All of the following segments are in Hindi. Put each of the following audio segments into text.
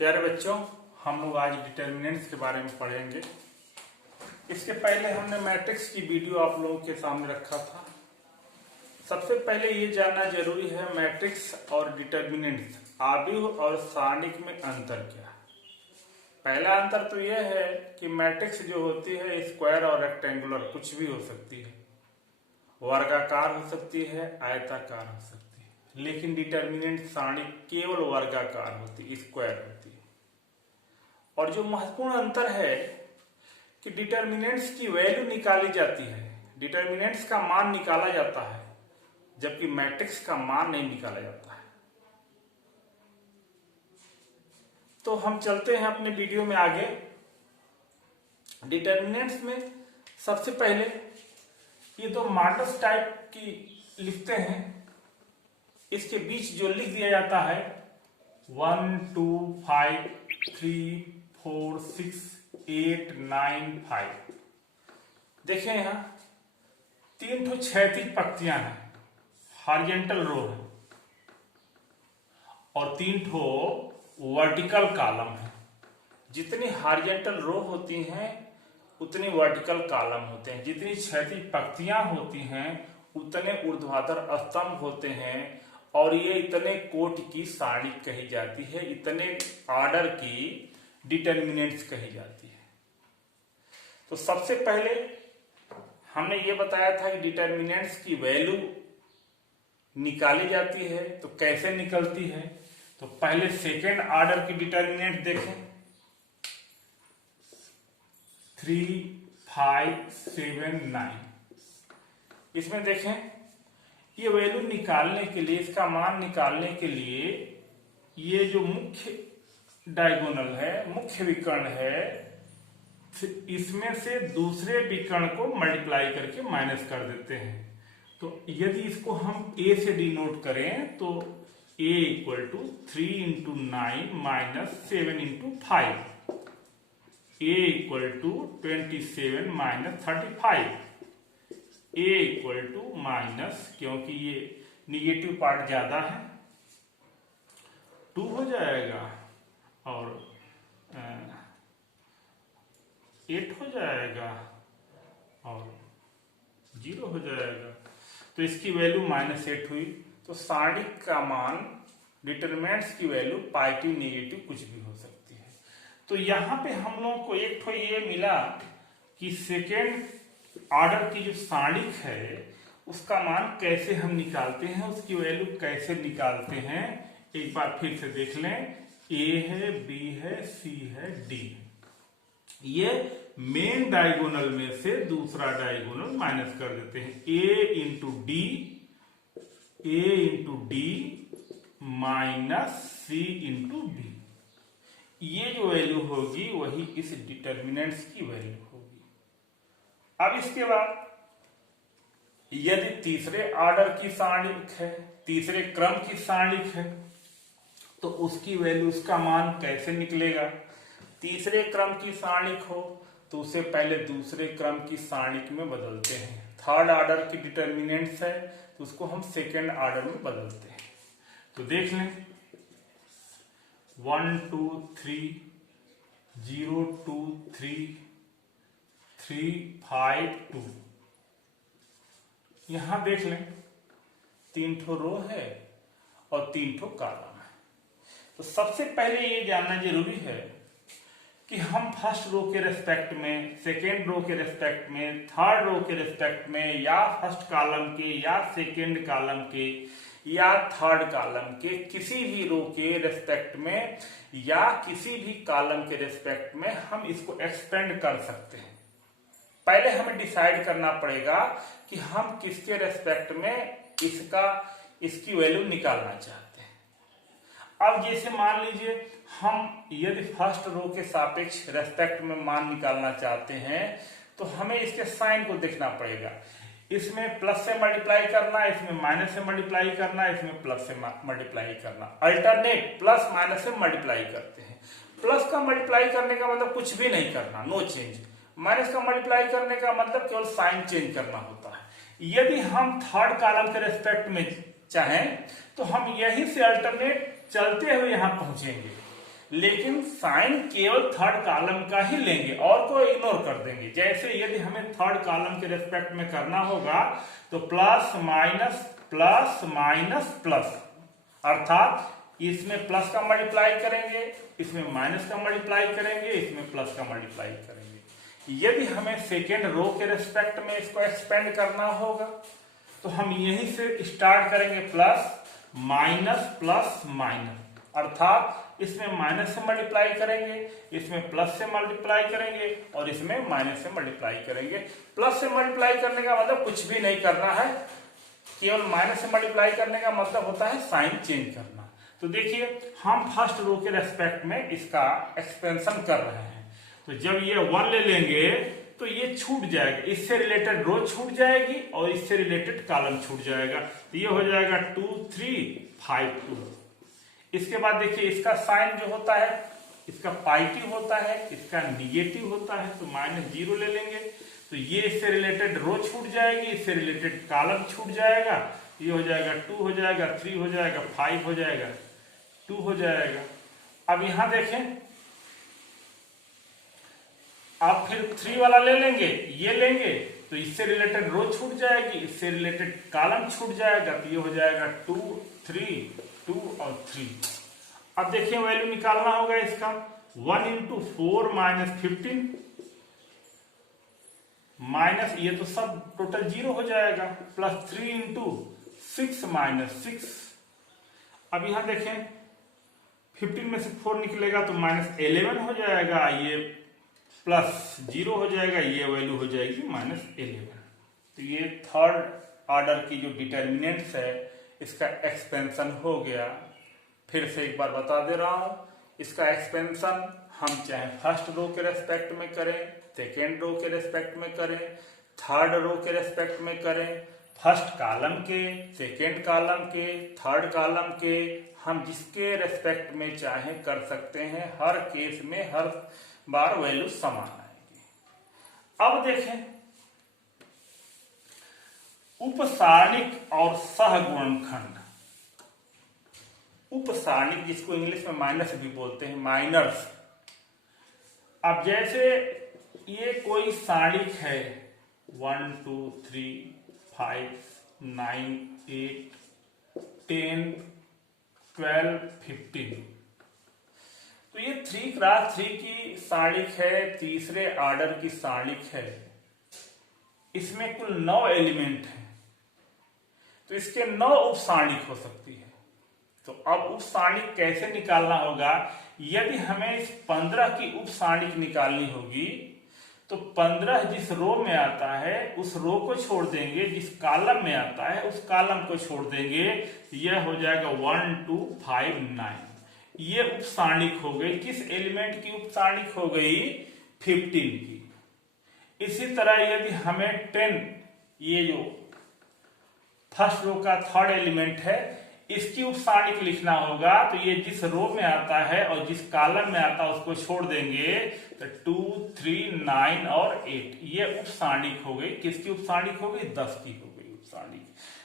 प्यारे बच्चों, हम लोग आज डिटर्मिनेंट्स के बारे में पढ़ेंगे। इसके पहले हमने मैट्रिक्स की वीडियो आप लोगों के सामने रखा था। सबसे पहले ये जानना जरूरी है मैट्रिक्स और डिटर्मिनेंट्स आव्यूह और सारणिक में अंतर क्या है। पहला अंतर तो यह है कि मैट्रिक्स जो होती है स्क्वायर और रेक्टेंगुलर कुछ भी हो सकती है, वर्गाकार हो सकती है, आयताकार हो सकती है, लेकिन डिटर्मिनेंट सारणिक केवल वर्गाकार होती है, स्क्वायर होती है। और जो महत्वपूर्ण अंतर है कि डिटर्मिनेंट्स की वैल्यू निकाली जाती है, डिटर्मिनेंट्स का मान निकाला जाता है, जबकि मैट्रिक्स का मान नहीं निकाला जाता है। तो हम चलते हैं अपने वीडियो में आगे। डिटर्मिनेंट्स में सबसे पहले ये तो मॉडल्स टाइप की लिखते हैं, इसके बीच जो लिख दिया जाता है 1 2 5 3 4 6 8 9 5। देखें यहाँ 3 ठो क्षैतिज पंक्तियां हैं, हॉरिजॉन्टल रो है, और 3 ठो वर्टिकल कॉलम है। जितनी हॉरिजॉन्टल रो होती हैं उतनी वर्टिकल कॉलम होते हैं, जितनी क्षैतिज पंक्तियां होती हैं उतने ऊर्ध्वाधर स्तंभ होते हैं, और ये इतने कोटि की सारणी कही जाती है, इतने ऑर्डर की डिटर्मिनेंट्स कही जाती है। तो सबसे पहले हमने ये बताया था कि डिटर्मिनेंट्स की वैल्यू निकाली जाती है। तो कैसे निकलती है? तो पहले सेकेंड ऑर्डर की डिटर्मिनेंट देखें, 3 5 7 9। इसमें देखें ये वैल्यू निकालने के लिए, इसका मान निकालने के लिए ये जो मुख्य डायगोनल है, मुख्य विकर्ण है, इसमें से दूसरे विकर्ण को मल्टीप्लाई करके माइनस कर देते हैं। तो यदि इसको हम a से डिनोट करें तो a equal to 3 into 9 minus 7 into 5, a equal to 27 minus 35, a equal to minus, क्योंकि ये निगेटिव पार्ट ज्यादा है, 2 हो जाएगा और 8 हो जाएगा और 0 हो जाएगा। तो इसकी वैल्यू -8 हुई। तो सारणिक का मान, डिटरमिनेंट्स की वैल्यू पॉजिटिव नेगेटिव कुछ भी हो सकती है। तो यहाँ पे हम लोगों को एक तो ये मिला कि सेकेंड ऑर्डर की जो सारणिक है उसका मान कैसे हम निकालते हैं, उसकी वैल्यू कैसे निकालते हैं, एक बार फिर से देख लें। A है, B है, C है, D। ये मेन डायगोनल में से दूसरा डायगोनल माइनस कर देते हैं। A into D minus C into B। ये जो वैल्यू होगी वही इस डिटर्मिनेंट्स की वैल्यू होगी। अब इसके बाद यदि तीसरे ऑर्डर की सारणिक है, तीसरे क्रम की सारणिक है, तो उसकी वैल्यू, उसका मान कैसे निकलेगा? तीसरे क्रम की सारणिक हो तो उसे पहले दूसरे क्रम की सारणिक में बदलते हैं। थर्ड ऑर्डर की डिटर्मिनेंट्स है तो उसको हम सेकेंड ऑर्डर में बदलते हैं। तो देख लें 1 2 3 0 2 3 3 5 2। यहां देख लें 3 ठो रो है और 3 ठो कॉलम है। तो सबसे पहले ये जानना जरूरी है कि हम फर्स्ट रो के रेस्पेक्ट में, सेकेंड रो के रेस्पेक्ट में, थर्ड रो के रेस्पेक्ट में, या फर्स्ट कॉलम के, या सेकेंड कॉलम के, या थर्ड कॉलम के किसी भी रो के रेस्पेक्ट में, या किसी भी कॉलम के रेस्पेक्ट में हम इसको एक्सपेंड कर सकते हैं। पहले हमें डिसाइड करना पड़ेगा कि हम किसके रेस्पेक्ट में इसकी वैल्यू निकालना चाहते हैं। अब जैसे मान लीजिए हम यदि फर्स्ट रो के सापेक्ष रेस्पेक्ट में मान निकालना चाहते हैं तो हमें इसके साइन को देखना पड़ेगा। इसमें प्लस से मल्टीप्लाई करना, इसमें माइनस से मल्टीप्लाई करना, इसमें प्लस से मल्टीप्लाई करना, अल्टरनेट प्लस माइनस से मल्टीप्लाई करते हैं। प्लस का मल्टीप्लाई करने का मतलब कुछ भी नहीं करना, नो चेंज। माइनस का मल्टीप्लाई करने का मतलब केवल साइन चेंज करना होता है। यदि हम थर्ड कॉलम के रेस्पेक्ट में चाहें तो हम यहीं से अल्टरनेट चलते हुए यहां पहुंचेंगे। लेकिन साइन केवल थर्ड कॉलम का ही लेंगे और को इग्नोर कर देंगे। जैसे यदि हमें थर्ड कॉलम के रेस्पेक्ट में करना होगा तो plus minus plus minus plus, अर्थात इसमें प्लस का मल्टीप्लाई करेंगे, इसमें माइनस का मल्टीप्लाई करेंगे, इसमें प्लस का मल्टीप्लाई करेंगे। यदि हमें सेकेंड रो के रेस्पेक्ट में इसको एक्सपेंड करना होगा तो हम यहीं से स्टार्ट करेंगे, प्लस माइनस प्लस माइनस, अर्थात इसमें माइनस से मल्टीप्लाई करेंगे, इसमें प्लस से मल्टीप्लाई करेंगे और इसमें माइनस से मल्टीप्लाई करेंगे। प्लस से मल्टीप्लाई करने का मतलब कुछ भी नहीं करना है, केवल माइनस से मल्टीप्लाई करने का मतलब होता है साइन चेंज करना। तो देखिए हम फर्स्ट रो के रेस्पेक्ट में इसका एक्सपेंशन कर रहे हैं, तो जब ये 1 ले लेंगे तो ये छूट जाएगा, इससे रिलेटेड रो छूट जाएगी और इससे रिलेटेड कॉलम छूट जाएगा। तो ये हो जाएगा 2 3 5 2। इसके बाद देखिए इसका साइन जो होता है, इसका पॉजिटिव होता है, इसका निगेटिव होता है, तो -0 ले लेंगे। तो ये इससे रिलेटेड रो छूट जाएगी, इससे रिलेटेड कॉलम छूट जाएगा। ये हो जाएगा 2 हो जाएगा, 3 हो जाएगा, 5 हो जाएगा, 2 हो जाएगा। अब यहां देखें, आप फिर 3 वाला ले लेंगे, ये लेंगे तो इससे रिलेटेड रो छूट जाएगी, इससे रिलेटेड कॉलम छूट जाएगा। तो ये हो जाएगा 2 3 2 और 3। अब देखिए वैल्यू निकालना होगा इसका, 1 इंटू 4 माइनस 15 माइनस ये तो सब टोटल 0 हो जाएगा, प्लस 3 इंटू 6 माइनस 6। अब यहां देखें 15 में से 4 निकलेगा तो -11 हो जाएगा, ये प्लस 0 हो जाएगा, ये वैल्यू हो जाएगी -11। तो ये थर्ड ऑर्डर की जो डिटर्मिनेंट्स है इसका एक्सपेंशन हो गया। फिर से एक बार बता दे रहा हूं, इसका एक्सपेंशन हम चाहे फर्स्ट रो के रेस्पेक्ट में करें, सेकेंड रो के रेस्पेक्ट में करें, थर्ड रो के रेस्पेक्ट में करें, फर्स्ट कॉलम के, सेकेंड कॉलम के, थर्ड कॉलम के, हम जिसके रेस्पेक्ट में चाहे कर सकते हैं। हर केस में हर बार वैल्यू समान आएगी। अब देखें उपसारणिक और सहगुणनखंड। उपसारणिक जिसको इंग्लिश में माइनस भी बोलते हैं, माइनर्स। अब जैसे ये कोई सारणिक है 1 2 3 5 9 8 10 12 15। तो ये 3 क्रॉस 3 की सारणिक है, तीसरे ऑर्डर की सारणिक है। इसमें कुल 9 एलिमेंट हैं, तो इसके 9 उपसारणिक हो सकती है। तो अब उपसारणिक कैसे निकालना होगा? यदि हमें इस 15 की उपसारणिक निकालनी होगी तो 15 जिस रो में आता है उस रो को छोड़ देंगे, जिस कॉलम में आता है उस कॉलम को छोड़ देंगे। यह हो जाएगा 1 2 5 9। ये उपसारणिक हो गई। किस एलिमेंट की उपसारणिक हो गई? 15 की। इसी तरह यदि हमें 10, ये जो फर्स्ट रो का थर्ड एलिमेंट है, इसकी उपसारणिक लिखना होगा तो ये जिस रो में आता है और जिस कॉलम में आता है उसको छोड़ देंगे। तो 2 3 9 और 8 ये उपसारणिक हो गई। किसकी उपसारणिक हो गई? 10 की हो गई उपसारणिक।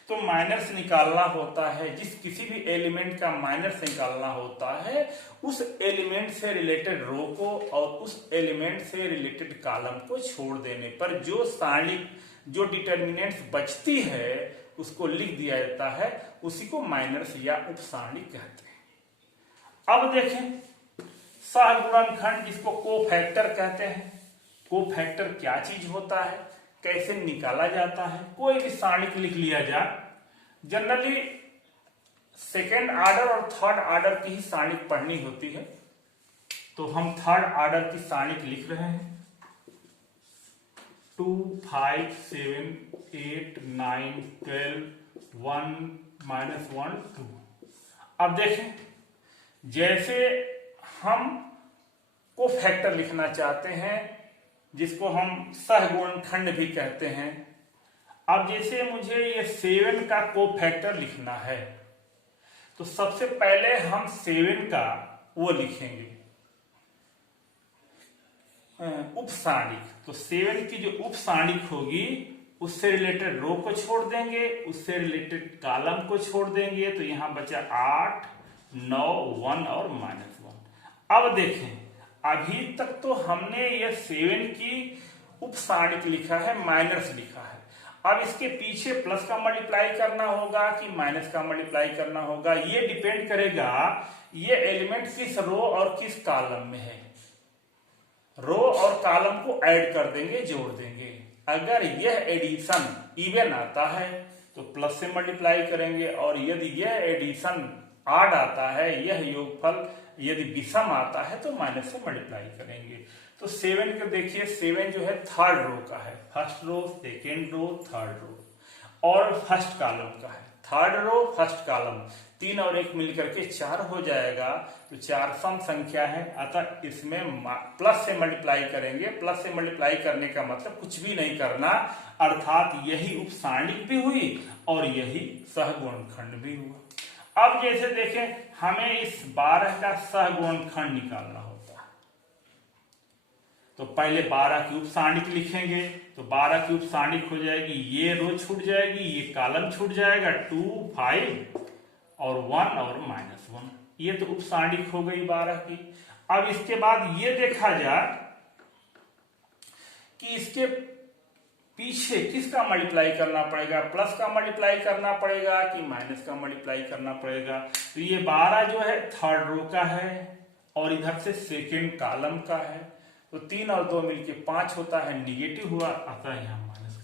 तो माइनस निकालना होता है, जिस किसी भी एलिमेंट का माइनस निकालना होता है उस एलिमेंट से रिलेटेड रो को और उस एलिमेंट से रिलेटेड कॉलम को छोड़ देने पर जो सारणिक, जो डिटर्मिनेंट्स बचती है उसको लिख दिया जाता है, उसी को माइनस या उपसारणिक कहते हैं। अब देखें सहगुणनखंड जिसको कोफैक्टर कहते हैं। कोफैक्टर क्या चीज होता है, कैसे निकाला जाता है? कोई भी सारणिक लिख लिया जाए। जनरली सेकेंड ऑर्डर और थर्ड ऑर्डर की ही सारणिक पढ़नी होती है, तो हम थर्ड ऑर्डर की सारणिक लिख रहे हैं। 2 5 7 8 9 12 1 -1 2। अब देखें जैसे हम कोफैक्टर लिखना चाहते हैं जिसको हम सहगुणनखंड भी कहते हैं। अब जैसे मुझे ये 7 का कोफैक्टर लिखना है तो सबसे पहले हम 7 का वो लिखेंगे उपसारणिक। तो 7 की जो उपसारणिक होगी उससे रिलेटेड रो को छोड़ देंगे, उससे रिलेटेड कॉलम को छोड़ देंगे। तो यहां बचा 8 9 1 और -1। अब देखें, अभी तक तो हमने ये 7 की उपसारणिक लिखा है, माइनस लिखा है। अब इसके पीछे प्लस का मल्टीप्लाई करना होगा कि माइनस का मल्टीप्लाई करना होगा, ये डिपेंड करेगा ये एलिमेंट किस रो और किस कॉलम में है। रो और कॉलम को ऐड कर देंगे, जोड़ देंगे। अगर यह एडिशन इवन आता है तो प्लस से मल्टीप्लाई करेंगे, और यदि यह एडिशन ऑड आता है, यह योगफल यदि विषम आता है तो माइनस से मल्टीप्लाई करेंगे। तो 7 को देखिए, 7 जो है थर्ड रो का है, first row, second row, third row, और फर्स्ट कॉलम का है, थर्ड रो, फर्स्ट कॉलम, 3 और 1 मिलकर के 4 हो जाएगा। तो 4 सम संख्या है, अतः इसमें प्लस से मल्टीप्लाई करेंगे। प्लस से मल्टीप्लाई करने का मतलब कुछ भी नहीं करना, अर्थात यही उपसारणिक भी हुई और यही सहगुणनखंड भी हुआ। अब जैसे देखें, हमें इस 12 का सहगुणनखंड निकालना होता है, तो पहले 12 की उपसारणिक लिखेंगे। तो 12 की उपसारणिक हो जाएगी, ये रो छूट जाएगी, ये कॉलम छूट जाएगा, 2, 5 और 1 और -1, ये तो उपसारणिक हो गई 12 की। अब इसके बाद ये देखा जाए कि इसके पीछे किसका मल्टीप्लाई करना पड़ेगा, प्लस का मल्टीप्लाई करना पड़ेगा कि माइनस का मल्टीप्लाई करना पड़ेगा। तो ये 12 जो है थर्ड रो का है और इधर से सेकेंड कॉलम का है, तो 3 और 2 मिलके 5 होता है, निगेटिव हुआ, अतः यहाँ माइनस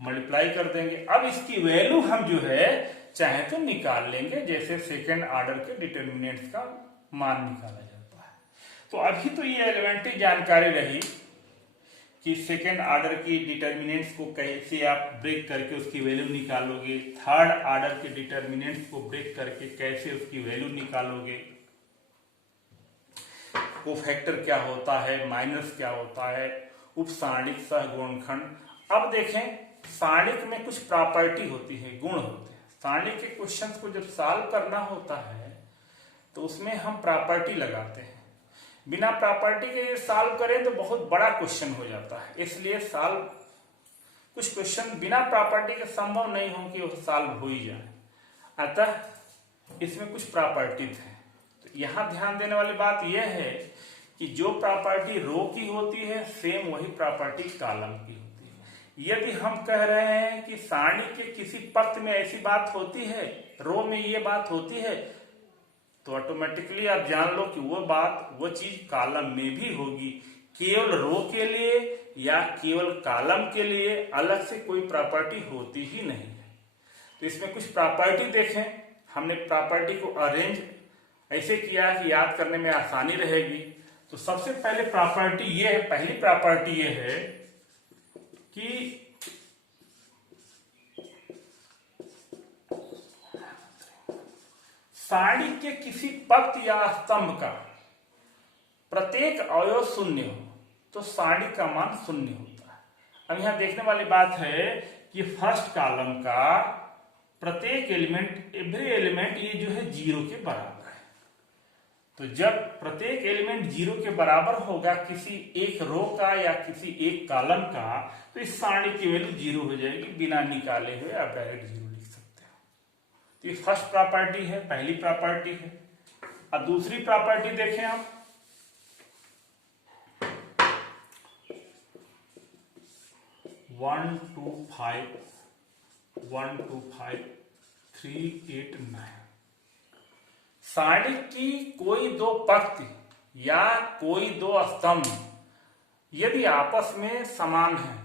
मल्टीप्लाई कर देंगे। अब इसकी वैल्यू हम जो है चाहे तो निकाल लेंगे, जैसे सेकेंड ऑर्डर के डिटर्मिनेंट्स का मान निकाला जाता है। तो अभी तो ये एलिमेंट्री जानकारी रही कि सेकेंड ऑर्डर की डिटर्मिनेंट्स को कैसे आप ब्रेक करके उसकी वैल्यू निकालोगे, थर्ड ऑर्डर के डिटर्मिनेंट्स को ब्रेक करके कैसे उसकी वैल्यू निकालोगे, कोफैक्टर क्या होता है, माइनस क्या होता है, उपसारणिक, सहगुणनखंड। अब देखें, सारणिक में कुछ प्रॉपर्टी होती है, गुण होते हैं। सारणिक के क्वेश्चंस को जब सॉल्व करना होता है तो उसमें हम प्रॉपर्टी लगाते हैं। बिना प्रॉपर्टी के सॉल्व करें तो बहुत बड़ा क्वेश्चन हो जाता है, इसलिए सॉल्व कुछ क्वेश्चन बिना प्रॉपर्टी के संभव नहीं हो कि वो सॉल्व हो ही जाए, अतः इसमें कुछ प्रॉपर्टी है। तो यहां ध्यान देने वाली बात यह है कि जो प्रॉपर्टी रो की होती है सेम वही प्रॉपर्टी कॉलम की होती है। यदि हम कह रहे हैं कि सारणी के किसी पंक्त में ऐसी बात होती है, रो में ये बात होती है, तो ऑटोमेटिकली आप जान लो कि वो चीज कॉलम में भी होगी। केवल रो के लिए या केवल कॉलम के लिए अलग से कोई प्रॉपर्टी होती ही नहीं है। तो इसमें कुछ प्रॉपर्टी देखें, हमने प्रॉपर्टी को अरेंज ऐसे किया कि याद करने में आसानी रहेगी। तो सबसे पहले प्रॉपर्टी ये है, पहली प्रॉपर्टी ये है कि सारणी के किसी पंक्ति या स्तंभ का प्रत्येक अवयव शून्य हो तो सारणी का मान शून्य होता है। अब यहां देखने वाली बात है कि फर्स्ट कॉलम का प्रत्येक एलिमेंट, एवरी एलिमेंट, ये जो है 0 के बराबर है। तो जब प्रत्येक एलिमेंट 0 के बराबर होगा किसी एक रो का या किसी एक कॉलम का, तो इस सारणी की वैल्यू 0 हो जाएगी, बिना निकाले हुए आप डायरेक्ट 0 लिख सकते हो। तो ये फर्स्ट प्रॉपर्टी है, पहली प्रॉपर्टी है। अब दूसरी प्रॉपर्टी देखें आप, वन टू फाइव 1 2 5 3 8 9, सारणी की कोई दो पंक्ति या कोई दो स्तंभ यदि आपस में समान है,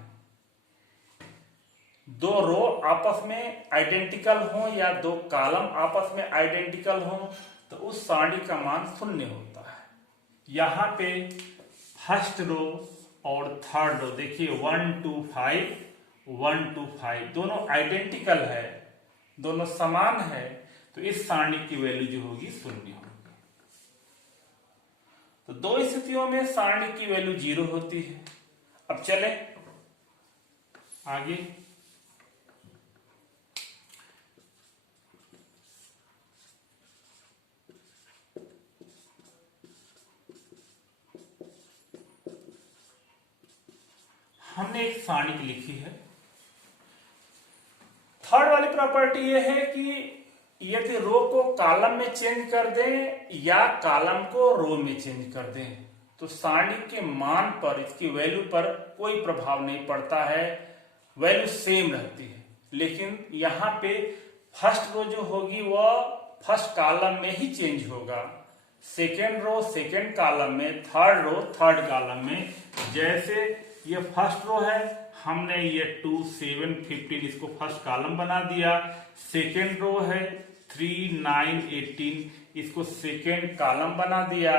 दो रो आपस में आइडेंटिकल हो या दो कॉलम आपस में आइडेंटिकल हो, तो उस सारणी का मान शून्य होता है। यहां पे फर्स्ट रो और थर्ड रो देखिए 1 2 5 1 2 5 दोनों आइडेंटिकल है, दोनों समान है, तो इस सारणी की वैल्यू जो होगी शून्य होगी। तो दो स्थितियों में सारणी की वैल्यू 0 होती है। अब चले आगे, हमने एक सारणी लिखी है। थर्ड वाली प्रॉपर्टी यह है कि यदि रो को कॉलम में चेंज कर दें या कॉलम को रो में चेंज कर दें तो सारणी के मान पर, इसकी वैल्यू पर कोई प्रभाव नहीं पड़ता है, वैल्यू सेम रहती है। लेकिन यहाँ पे फर्स्ट रो जो होगी वह फर्स्ट कॉलम में ही चेंज होगा, सेकेंड रो सेकेंड कॉलम में, थर्ड रो थर्ड कॉलम में। जैसे ये फर्स्ट रो है, हमने ये 2 7 15 इसको फर्स्ट कॉलम बना दिया। सेकेंड रो है 3 9 18 इसको सेकेंड कॉलम बना दिया।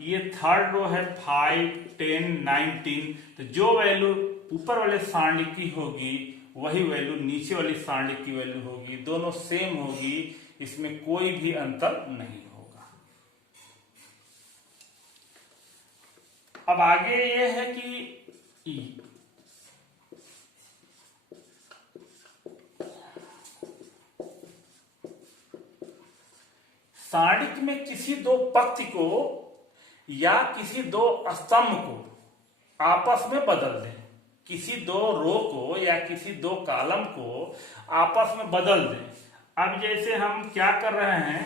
ये थर्ड रो है 5 10 19। तो जो वैल्यू ऊपर वाले सारणी की होगी वही वैल्यू नीचे वाली सारणी की वैल्यू होगी, दोनों सेम होगी, इसमें कोई भी अंतर नहीं होगा। अब आगे ये है कि सारणी में किसी दो पंक्ति को या किसी दो स्तंभ को आपस में बदल दें, किसी दो रो को या किसी दो कॉलम को आपस में बदल दें। अब जैसे हम क्या कर रहे हैं,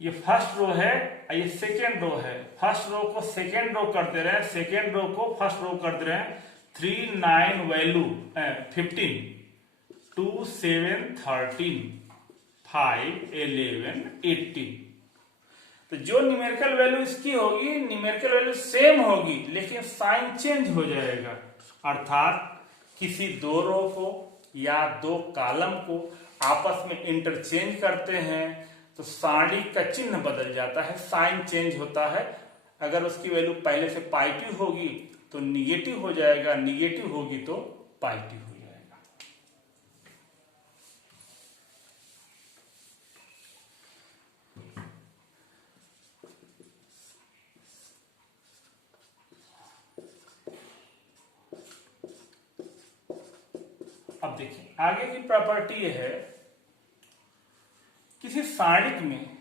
ये फर्स्ट रो है, ये सेकेंड रो है, फर्स्ट रो को सेकेंड रो कर दे रहे हैं, सेकेंड रो को फर्स्ट रो कर दे रहे हैं। 3 9 वैल्यू 15 2 7 13 5 11 18। तो जो न्यूमेरिकल वैल्यू इसकी होगी, न्यूमेरिकल वैल्यू सेम होगी लेकिन साइन चेंज हो जाएगा। अर्थात किसी दो रो को या दो कॉलम को आपस में इंटरचेंज करते हैं तो सारणी का चिन्ह बदल जाता है, साइन चेंज होता है। अगर उसकी वैल्यू पहले से पॉजिटिव होगी तो निगेटिव हो जाएगा, निगेटिव होगी तो पॉजिटिव हो जाएगा। अब देखिए आगे की प्रॉपर्टी यह है, किसी सारणी में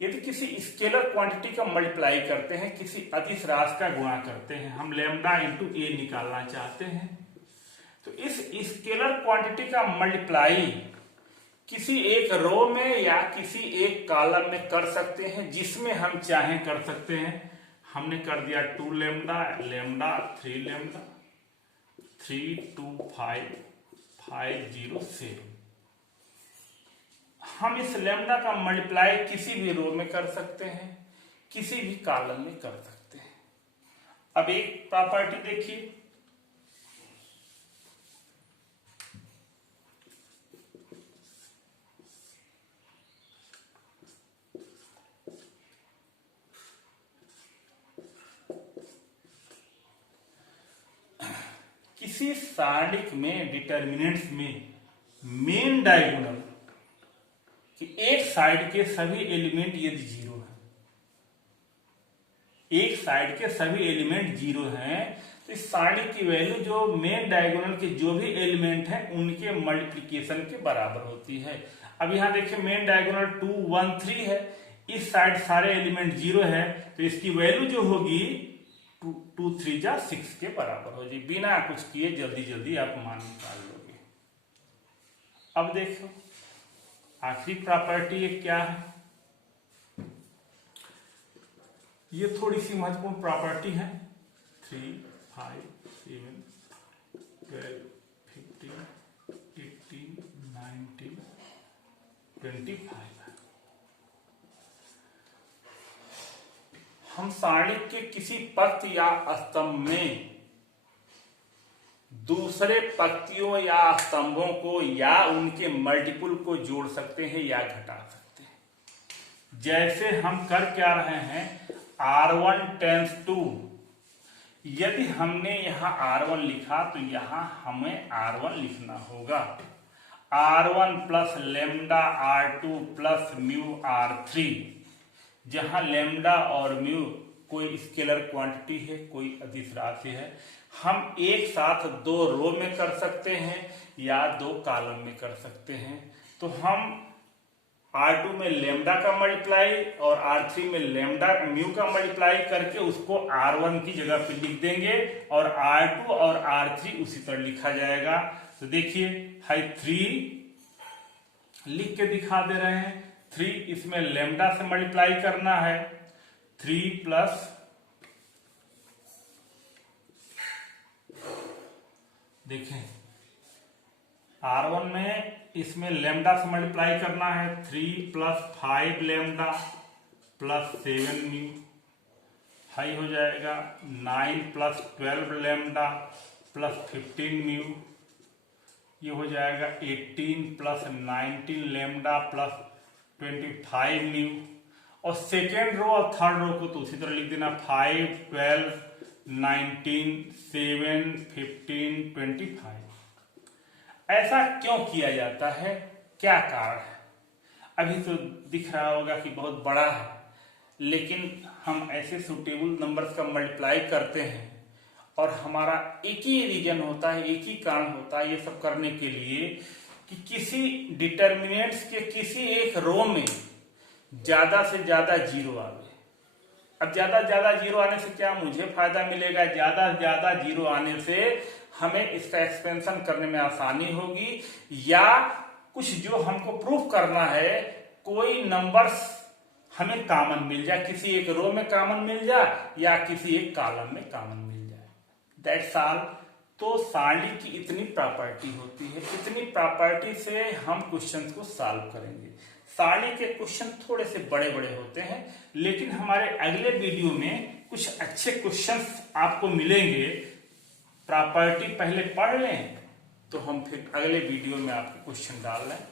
यदि किसी स्केलर क्वांटिटी का मल्टीप्लाई करते हैं, किसी अदिश राशि का गुणा करते हैं, हम लैम्डा इंटू ए निकालना चाहते हैं, तो इस स्केलर क्वांटिटी का मल्टीप्लाई किसी एक रो में या किसी एक कॉलम में कर सकते हैं, जिसमें हम चाहें कर सकते हैं। हमने कर दिया 2 लैम्डा लैम्डा 3 लैम्डा 3 2 5 5 0 7। हम इस लैम्डा का मल्टीप्लाई किसी भी रो में कर सकते हैं, किसी भी कॉलम में कर सकते हैं। अब एक प्रॉपर्टी देखिए, किसी सारणी में डिटर्मिनेंट्स में मेन डायगोनल कि एक साइड के सभी एलिमेंट यदि जीरो है, एक साइड के सभी एलिमेंट जीरो हैं, तो इस सारणी की वैल्यू जो मेन डायगोनल के जो भी एलिमेंट हैं उनके मल्टीप्लिकेशन के बराबर होती है। अब यहां देखिए मेन डायगोनल 2 1 3 है, इस साइड सारे एलिमेंट जीरो है, तो इसकी वैल्यू जो होगी 2 3 जा 6 के बराबर होगी। बिना कुछ किए जल्दी जल्दी आप मान निकाल लोगे। अब देखो आखिरी प्रॉपर्टी ये क्या है, ये थोड़ी सी महत्वपूर्ण प्रॉपर्टी है। 3 5 7 12 15 18 19 25। हम सारणी के किसी पंक्ति या स्तंभ में दूसरे पंक्तियों या स्तंभों को या उनके मल्टीपल को जोड़ सकते हैं या घटा सकते हैं। जैसे हम कर क्या रहे हैं, R1 टेंस टू, यदि हमने यहां R1 लिखा तो यहां हमें R1 लिखना होगा। R1 plus lambda R2 plus mu R3, जहां लेमडा और म्यू कोई स्केलर क्वांटिटी है, कोई अदिश राशि है। हम एक साथ दो रो में कर सकते हैं या दो कॉलम में कर सकते हैं। तो हम R2 में लेमडा का मल्टीप्लाई और R3 में लेमडा म्यू का मल्टीप्लाई करके उसको R1 की जगह पे लिख देंगे और R2 और R3 उसी तरह लिखा जाएगा। तो देखिए है 3 लिख के दिखा दे रहे हैं। 3 इसमें लेमडा से मल्टीप्लाई करना है, 3 प्लस देखें R1 में इसमें लेमडा से मल्टीप्लाई करना है, 3 plus 5 lambda plus 7 mu, high हो जाएगा 9 प्लस 12 लेमडा प्लस 15 म्यू, ये हो जाएगा 18 प्लस 19 लेमडा प्लस 25 म्यू। और सेकेंड रो और थर्ड रो को तो उसी तरह लिख देना, 5 12 19 7 15 25। ऐसा क्यों किया जाता है, क्या कारण है? अभी तो दिख रहा होगा कि बहुत बड़ा है, लेकिन हम ऐसे सुटेबल नंबर्स का मल्टीप्लाई करते हैं और हमारा एक ही रीजन होता है, एक ही कारण होता है ये सब करने के लिए कि किसी डिटर्मिनेंट्स के किसी एक रो में ज्यादा से ज्यादा जीरो आवे। अब ज्यादा से ज्यादा जीरो आने से क्या मुझे फायदा मिलेगा? ज्यादा से ज्यादा जीरो आने से हमें इसका एक्सपेंशन करने में आसानी होगी, या कुछ जो हमको प्रूफ करना है कोई नंबर्स हमें कॉमन मिल जाए, किसी एक रो में कॉमन मिल जाए या किसी एक कॉलम में कॉमन मिल जाए, दैट्स ऑल। तो सारणी की इतनी प्रॉपर्टी होती है, इतनी प्रॉपर्टी से हम क्वेश्चंस को सॉल्व करेंगे। सारणी के क्वेश्चन थोड़े से बड़े बड़े होते हैं, लेकिन हमारे अगले वीडियो में कुछ अच्छे क्वेश्चंस आपको मिलेंगे। प्रॉपर्टी पहले पढ़ लें तो हम फिर अगले वीडियो में आपको क्वेश्चन डाल रहे हैं।